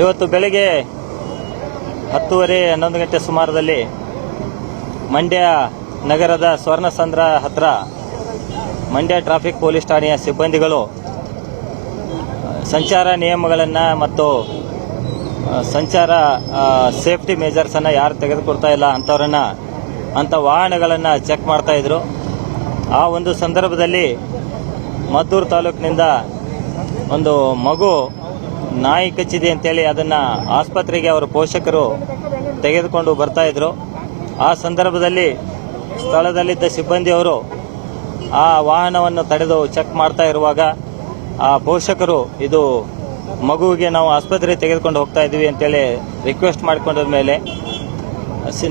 ಇವತ್ತು ಬೆಳಗ್ಗೆ ಹತ್ತುವರೆ ಹನ್ನೊಂದು ಗಂಟೆ ಸುಮಾರದಲ್ಲಿ ಮಂಡ್ಯ ನಗರದ ಸ್ವರ್ಣಸಂದ್ರ ಹತ್ರ ಮಂಡ್ಯ ಟ್ರಾಫಿಕ್ ಪೊಲೀಸ್ ಠಾಣೆಯ ಸಿಬ್ಬಂದಿಗಳು ಸಂಚಾರ ನಿಯಮಗಳನ್ನು ಮತ್ತು ಸಂಚಾರ ಸೇಫ್ಟಿ ಮೇಜರ್ಸನ್ನು ಯಾರು ತೆಗೆದುಕೊಡ್ತಾ ಇಲ್ಲ ಅಂಥವ್ರನ್ನು ಅಂಥ ವಾಹನಗಳನ್ನು ಚೆಕ್ ಮಾಡ್ತಾಯಿದ್ರು ಆ ಒಂದು ಸಂದರ್ಭದಲ್ಲಿ ಮದ್ದೂರು ತಾಲೂಕಿನಿಂದ ಒಂದು ಮಗು ನಾಯಿ ಕಚ್ಚಿದೆ ಅಂತೇಳಿ ಅದನ್ನು ಆಸ್ಪತ್ರೆಗೆ ಅವರ ಪೋಷಕರು ತೆಗೆದುಕೊಂಡು ಬರ್ತಾಯಿದ್ರು ಆ ಸಂದರ್ಭದಲ್ಲಿ ಸ್ಥಳದಲ್ಲಿದ್ದ ಸಿಬ್ಬಂದಿಯವರು ಆ ವಾಹನವನ್ನು ತಡೆದು ಚೆಕ್ ಮಾಡ್ತಾ ಇರುವಾಗ ಆ ಪೋಷಕರು ಇದು ಮಗುವಿಗೆ ನಾವು ಆಸ್ಪತ್ರೆಗೆ ತೆಗೆದುಕೊಂಡು ಹೋಗ್ತಾ ಇದ್ದೀವಿ ಅಂತೇಳಿ ರಿಕ್ವೆಸ್ಟ್ ಮಾಡಿಕೊಂಡಿದ ಮೇಲೆ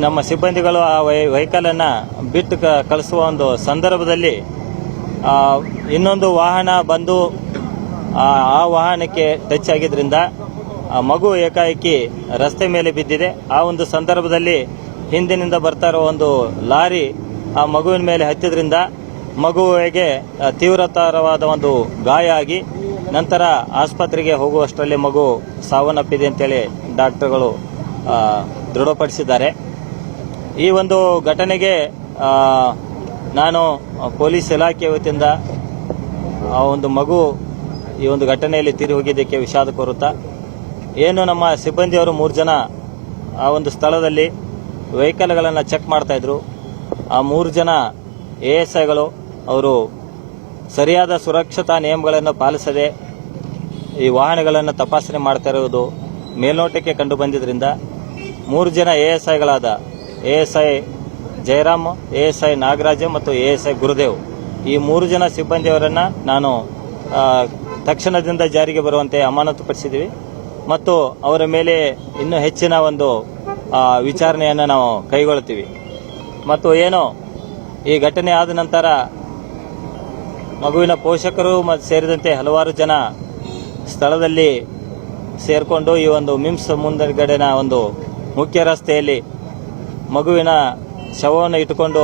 ನಮ್ಮ ಸಿಬ್ಬಂದಿಗಳು ಆ ವೈ ವೆಹಿಕಲನ್ನು ಬಿಟ್ಟು ಕಳಿಸುವ ಒಂದು ಸಂದರ್ಭದಲ್ಲಿ ಇನ್ನೊಂದು ವಾಹನ ಬಂದು ಆ ವಾಹನಕ್ಕೆ ಟಚ್ ಆಗಿದ್ದರಿಂದ ಮಗು ಏಕಾಏಕಿ ರಸ್ತೆ ಮೇಲೆ ಬಿದ್ದಿದೆ ಆ ಒಂದು ಸಂದರ್ಭದಲ್ಲಿ ಹಿಂದಿನಿಂದ ಬರ್ತಾ ಇರೋ ಒಂದು ಲಾರಿ ಆ ಮಗುವಿನ ಮೇಲೆ ಹತ್ತಿದ್ರಿಂದ ಮಗುವಿಗೆ ತೀವ್ರತರವಾದ ಒಂದು ಗಾಯ ಆಗಿ ನಂತರ ಆಸ್ಪತ್ರೆಗೆ ಹೋಗುವಷ್ಟರಲ್ಲಿ ಮಗು ಸಾವನ್ನಪ್ಪಿದೆ ಅಂತೇಳಿ ಡಾಕ್ಟರ್ಗಳು ದೃಢಪಡಿಸಿದ್ದಾರೆ ಈ ಒಂದು ಘಟನೆಗೆ ನಾನು ಪೊಲೀಸ್ ಇಲಾಖೆ ವತಿಯಿಂದ ಆ ಒಂದು ಮಗು ಈ ಒಂದು ಘಟನೆಯಲ್ಲಿ ತೀರಿ ಹೋಗಿದ್ದಕ್ಕೆ ವಿಷಾದ ಕೋರುತ್ತಾ ಏನು ನಮ್ಮ ಸಿಬ್ಬಂದಿಯವರು ಮೂರು ಜನ ಆ ಒಂದು ಸ್ಥಳದಲ್ಲಿ ವೆಹಿಕಲ್ಗಳನ್ನು ಚೆಕ್ ಮಾಡ್ತಾಯಿದ್ರು ಆ ಮೂರು ಜನ ಎ ಎಸ್ ಐಗಳು ಅವರು ಸರಿಯಾದ ಸುರಕ್ಷತಾ ನಿಯಮಗಳನ್ನು ಪಾಲಿಸದೆ ಈ ವಾಹನಗಳನ್ನು ತಪಾಸಣೆ ಮಾಡ್ತಾ ಇರುವುದು ಮೇಲ್ನೋಟಕ್ಕೆ ಕಂಡು ಬಂದಿದ್ದರಿಂದ ಮೂರು ಜನ A S ಐಗಳಾದ A S I Jayaram A S I Nagaraj ಮತ್ತು ಎ ಎಸ್ ಐ ಗುರುದೇವ್ ಈ ಮೂರು ಜನ ಸಿಬ್ಬಂದಿಯವರನ್ನು ನಾನು ತಕ್ಷಣದಿಂದ ಜಾರಿಗೆ ಬರುವಂತೆ ಅಮಾನತು ಮತ್ತು ಅವರ ಮೇಲೆ ಇನ್ನೂ ಹೆಚ್ಚಿನ ಒಂದು ವಿಚಾರಣೆಯನ್ನು ನಾವು ಕೈಗೊಳ್ಳುತ್ತೀವಿ ಮತ್ತು ಏನು ಈ ಘಟನೆ ಆದ ನಂತರ ಮಗುವಿನ ಪೋಷಕರು ಮತ್ತು ಸೇರಿದಂತೆ ಹಲವಾರು ಜನ ಸ್ಥಳದಲ್ಲಿ ಸೇರಿಕೊಂಡು ಈ ಒಂದು ಮಿಮ್ಸ್ ಮುಂದಗಡೆನ ಒಂದು ಮುಖ್ಯ ರಸ್ತೆಯಲ್ಲಿ ಮಗುವಿನ ಶವವನ್ನು ಇಟ್ಟುಕೊಂಡು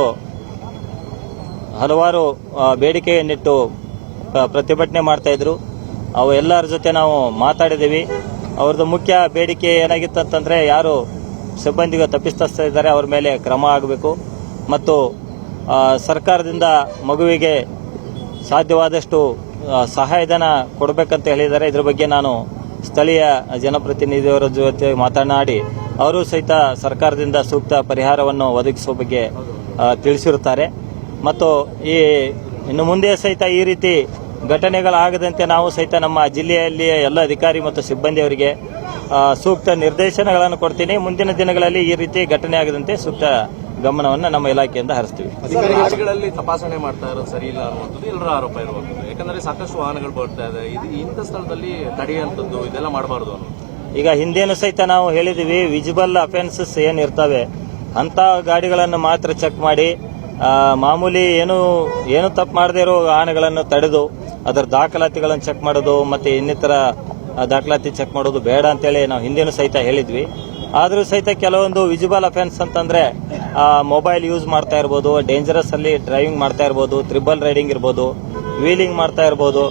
ಹಲವಾರು ಬೇಡಿಕೆಯನ್ನಿಟ್ಟು ಪ್ರತಿಭಟನೆ ಮಾಡ್ತಾಯಿದ್ರು ಅವು ಎಲ್ಲರ ಜೊತೆ ನಾವು ಮಾತಾಡಿದ್ದೀವಿ ಅವ್ರದ್ದು ಮುಖ್ಯ ಬೇಡಿಕೆ ಏನಾಗಿತ್ತು ಅಂತಂದರೆ ಯಾರು ಸಿಬ್ಬಂದಿಗೆ ತಪ್ಪಿಸ್ತಾ ಇದ್ದಾರೆ ಅವ್ರ ಮೇಲೆ ಕ್ರಮ ಆಗಬೇಕು ಮತ್ತು ಸರ್ಕಾರದಿಂದ ಮಗುವಿಗೆ ಸಾಧ್ಯವಾದಷ್ಟು ಸಹಾಯಧನ ಕೊಡಬೇಕಂತ ಹೇಳಿದ್ದಾರೆ ಇದ್ರ ಬಗ್ಗೆ ನಾನು ಸ್ಥಳೀಯ ಜನಪ್ರತಿನಿಧಿಯವರ ಜೊತೆ ಮಾತನಾಡಿ ಅವರು ಸಹಿತ ಸರ್ಕಾರದಿಂದ ಸೂಕ್ತ ಪರಿಹಾರವನ್ನು ಒದಗಿಸುವ ಬಗ್ಗೆ ತಿಳಿಸಿರುತ್ತಾರೆ ಮತ್ತು ಈ ಇನ್ನು ಮುಂದೆ ಸಹಿತ ಈ ರೀತಿ ಘಟನೆಗಳಾಗದಂತೆ ನಾವು ಸಹಿತ ನಮ್ಮ ಜಿಲ್ಲೆಯಲ್ಲಿ ಎಲ್ಲ ಅಧಿಕಾರಿ ಮತ್ತು ಸಿಬ್ಬಂದಿಯವರಿಗೆ ಸೂಕ್ತ ನಿರ್ದೇಶನಗಳನ್ನು ಕೊಡ್ತೀನಿ ಮುಂದಿನ ದಿನಗಳಲ್ಲಿ ಈ ರೀತಿ ಘಟನೆ ಆಗದಂತೆ ಸೂಕ್ತ ಗಮನವನ್ನು ನಮ್ಮ ಇಲಾಖೆಯಿಂದ ಹರಿಸ್ತೀವಿ ತಪಾಸಣೆ ಮಾಡ್ತಾ ಇರೋದು ಸರಿ ಇಲ್ಲ ಅನ್ನುವಂಥದ್ದು ಎಲ್ಲರ ಆರೋಪ ಇರುವಂಥದ್ದು ಯಾಕಂದರೆ ಸಾಕಷ್ಟು ವಾಹನಗಳು ಬರ್ತಾ ಇದೆ ಇದು ಇಂಥ ಸ್ಥಳದಲ್ಲಿ ತಡೆಯುವಂಥದ್ದು ಇದೆಲ್ಲ ಮಾಡಬಾರ್ದು ಈಗ ಹಿಂದೇನು ಸಹಿತ ನಾವು ಹೇಳಿದ್ದೀವಿ ವಿಜಿಬಲ್ ಅಫೆನ್ಸಸ್ ಏನಿರ್ತವೆ ಅಂತ ಗಾಡಿಗಳನ್ನು ಮಾತ್ರ ಚೆಕ್ ಮಾಡಿ ಮಾಮೂಲಿ ಏನು ಏನು ತಪ್ಪು ಮಾಡದೇ ಇರೋ ವಾಹನಗಳನ್ನು ತಡೆದು ಅದರ ದಾಖಲಾತಿಗಳನ್ನು ಚೆಕ್ ಮಾಡೋದು ಮತ್ತು ಇನ್ನಿತರ ದಾಖಲಾತಿ ಚೆಕ್ ಮಾಡೋದು ಬೇಡ ಅಂತೇಳಿ ನಾವು ಹಿಂದೇನು ಸಹಿತ ಹೇಳಿದ್ವಿ ಆದರೂ ಸಹಿತ ಕೆಲವೊಂದು ವಿಜಿಬಲ್ ಅಫೆನ್ಸ್ ಅಂತಂದರೆ ಮೊಬೈಲ್ ಯೂಸ್ ಮಾಡ್ತಾ ಇರ್ಬೋದು ಡೇಂಜರಸ್ ಅಲ್ಲಿ ಡ್ರೈವಿಂಗ್ ಮಾಡ್ತಾ ಇರ್ಬೋದು ತ್ರಿಬಲ್ ರೈಡಿಂಗ್ ಇರ್ಬೋದು ವೀಲಿಂಗ್ ಮಾಡ್ತಾ ಇರ್ಬೋದು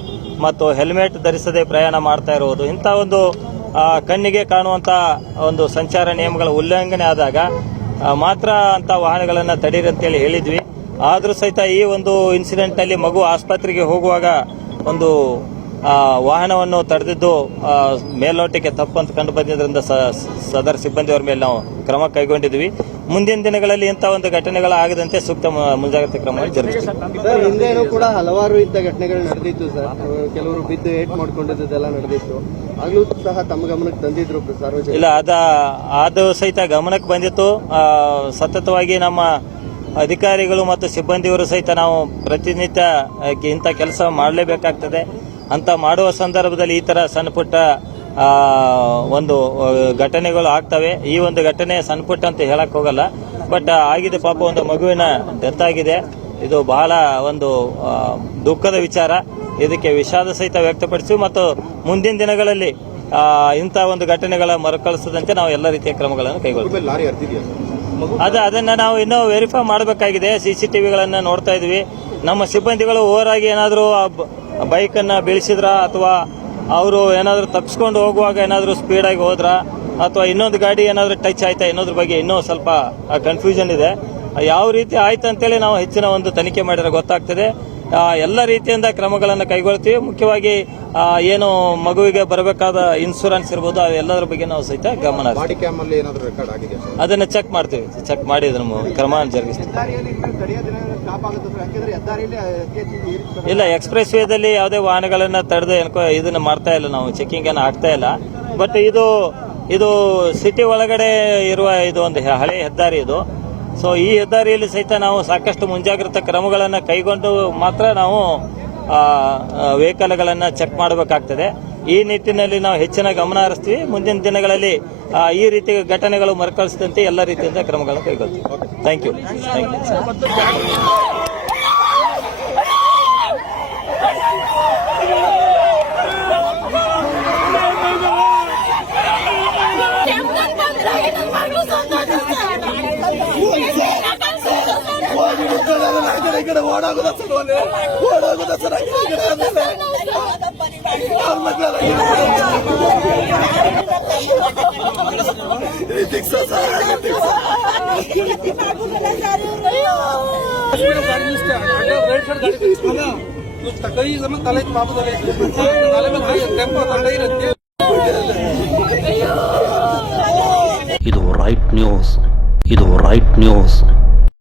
ಮತ್ತು ಹೆಲ್ಮೆಟ್ ಧರಿಸದೆ ಪ್ರಯಾಣ ಮಾಡ್ತಾ ಇರ್ಬೋದು ಇಂಥ ಒಂದು ಕಣ್ಣಿಗೆ ಕಾಣುವಂಥ ಒಂದು ಸಂಚಾರ ನಿಯಮಗಳ ಉಲ್ಲಂಘನೆ ಆದಾಗ ಮಾತ್ರ ಅಂಥ ವಾಹನಗಳನ್ನು ತಡೀರಿ ಅಂತೇಳಿ ಹೇಳಿದ್ವಿ ಆದರೂ ಸಹಿತ ಈ ಒಂದು ಇನ್ಸಿಡೆಂಟ್ನಲ್ಲಿ ಮಗು ಆಸ್ಪತ್ರೆಗೆ ಹೋಗುವಾಗ ಒಂದು ವಾಹನವನ್ನು ತಡೆದಿದ್ದು ಮೇಲ್ನೋಟಕ್ಕೆ ತಪ್ಪಂತ ಕಂಡು ಬಂದಿದ್ದರಿಂದ ಸದರ್ ಸಿಬ್ಬಂದಿಯವರ ಮೇಲೆ ನಾವು ಕ್ರಮ ಕೈಗೊಂಡಿದ್ವಿ ಮುಂದಿನ ದಿನಗಳಲ್ಲಿ ಇಂಥ ಒಂದು ಘಟನೆಗಳು ಆಗದಂತೆ ಸೂಕ್ತ ಮುಂಜಾಗ್ರತೆ ಕ್ರಮ ಹಿಂದೆನೂ ಕೂಡ ಹಲವಾರು ಇದ್ದ ಘಟನೆಗಳು ನಡೆದಿತ್ತು ಸರ್ ಕೆಲವರು ಬಿದ್ದು ಏಟ್ ಮಾಡ್ಕೊಂಡಿದ್ದೆಲ್ಲ ನಡೆದಿತ್ತು ಆಗಲೂ ಸಹ ತಮ್ಮ ಗಮನಕ್ಕೆ ತಂದಿದ್ರು ಇಲ್ಲ ಅದ ಅದು ಸಹಿತ ಗಮನಕ್ಕೆ ಬಂದಿತ್ತು ಸತತವಾಗಿ ನಮ್ಮ ಅಧಿಕಾರಿಗಳು ಮತ್ತು ಸಿಬ್ಬಂದಿಯವರು ಸಹಿತ ನಾವು ಪ್ರತಿನಿತ್ಯ ಇಂಥ ಕೆಲಸ ಮಾಡಲೇಬೇಕಾಗ್ತದೆ ಅಂತ ಮಾಡುವ ಸಂದರ್ಭದಲ್ಲಿ ಈ ಥರ ಸಣ್ಣಪುಟ್ಟ ಒಂದು ಘಟನೆಗಳು ಆಗ್ತವೆ ಈ ಒಂದು ಘಟನೆ ಸಣ್ಣಪುಟ್ಟ ಅಂತ ಹೇಳಕ್ ಹೋಗಲ್ಲ ಬಟ್ ಆಗಿದೆ ಪಾಪ ಒಂದು ಮಗುವಿನ ಡೆತ್ ಆಗಿದೆ ಇದು ಬಹಳ ಒಂದು ದುಃಖದ ವಿಚಾರ ಇದಕ್ಕೆ ವಿಷಾದ ಸಹಿತ ವ್ಯಕ್ತಪಡಿಸಿ ಮತ್ತು ಮುಂದಿನ ದಿನಗಳಲ್ಲಿ ಇಂಥ ಒಂದು ಘಟನೆಗಳ ಮರುಕಳಿಸದಂತೆ ನಾವು ಎಲ್ಲ ರೀತಿಯ ಕ್ರಮಗಳನ್ನು ಕೈಗೊಳ್ಳುತ್ತೇವೆ ಅದು ಅದನ್ನ ನಾವು ಇನ್ನೂ ವೆರಿಫೈ ಮಾಡಬೇಕಾಗಿದೆ ಸಿ ಸಿ ಟಿವಿಗಳನ್ನು ನೋಡ್ತಾ ಇದ್ವಿ ನಮ್ಮ ಸಿಬ್ಬಂದಿಗಳು ಓವರ್ ಆಗಿ ಏನಾದರೂ ಅನ್ನ ಬೀಳಿಸಿದ್ರ ಅಥವಾ ಅವರು ಏನಾದರೂ ತಪ್ಸ್ಕೊಂಡು ಹೋಗುವಾಗ ಏನಾದರೂ ಆಗಿ ಹೋದ್ರ ಅಥವಾ ಇನ್ನೊಂದು ಗಾಡಿ ಏನಾದರೂ ಟಚ್ ಆಯ್ತಾ ಇನ್ನೋದ್ರ ಬಗ್ಗೆ ಇನ್ನೂ ಸ್ವಲ್ಪ ಕನ್ಫ್ಯೂಷನ್ ಇದೆ ಯಾವ ರೀತಿ ಆಯ್ತು ಅಂತೇಳಿ ನಾವು ಹೆಚ್ಚಿನ ಒಂದು ತನಿಖೆ ಮಾಡಿದ್ರೆ ಗೊತ್ತಾಗ್ತದೆ ಎಲ್ಲ ರೀತಿಯಿಂದ ಕ್ರಮಗಳನ್ನು ಕೈಗೊಳ್ತೀವಿ ಮುಖ್ಯವಾಗಿ ಏನು ಮಗುವಿಗೆ ಬರಬೇಕಾದ ಇನ್ಶೂರೆನ್ಸ್ ಇರ್ಬೋದು ಅದೆಲ್ಲದರ ಬಗ್ಗೆ ನಾವು ಸಹಿತ ಗಮನ ಅದನ್ನು ಚೆಕ್ ಮಾಡ್ತೀವಿ ಚೆಕ್ ಮಾಡಿ ಅದನ್ನು ಕ್ರಮ ಜರುಗಿಸ್ತೀವಿ ಇಲ್ಲ ಎಕ್ಸ್ಪ್ರೆಸ್ ವೇದಲ್ಲಿ ಯಾವುದೇ ವಾಹನಗಳನ್ನ ತಡೆದು ಏನಕ್ಕೋ ಇದನ್ನ ಮಾಡ್ತಾ ಇಲ್ಲ ನಾವು ಚೆಕಿಂಗ್ ಅನ್ನು ಆಗ್ತಾ ಇಲ್ಲ ಬಟ್ ಇದು ಇದು ಸಿಟಿ ಒಳಗಡೆ ಇರುವ ಇದು ಒಂದು ಹಳೆ ಹೆದ್ದಾರಿ ಇದು ಸೊ ಈ ಹೆದ್ದಾರಿಯಲ್ಲಿ ಸಹಿತ ನಾವು ಸಾಕಷ್ಟು ಮುಂಜಾಗ್ರತಾ ಕ್ರಮಗಳನ್ನು ಕೈಗೊಂಡು ಮಾತ್ರ ನಾವು ವೆಹಿಕಲ್ಗಳನ್ನು ಚೆಕ್ ಮಾಡಬೇಕಾಗ್ತದೆ ಈ ನಿಟ್ಟಿನಲ್ಲಿ ನಾವು ಹೆಚ್ಚಿನ ಗಮನ ಹರಿಸ್ತೀವಿ ಮುಂದಿನ ದಿನಗಳಲ್ಲಿ ಈ ರೀತಿ ಘಟನೆಗಳು ಮರುಕಳಿಸದಂತೆ ಎಲ್ಲ ರೀತಿಯಿಂದ ಕ್ರಮಗಳನ್ನು ಕೈಗೊಳ್ತೀವಿ ಥ್ಯಾಂಕ್ ಯು ಥ್ಯಾಂಕ್ ಯು ఇక్కడ ಓಡಾಗೋದ ಸರ್ ಓಡಾಗೋದ ಸರ್ ತಗೈ ಜಮ ತಲೆ ಬಾಬು ತಲೆ ತಲೆ ಟೆಂಪೋ ತಲೆ ಇದು ರೈಟ್ ನ್ಯೂಸ್ ಇದು ರೈಟ್ ನ್ಯೂಸ್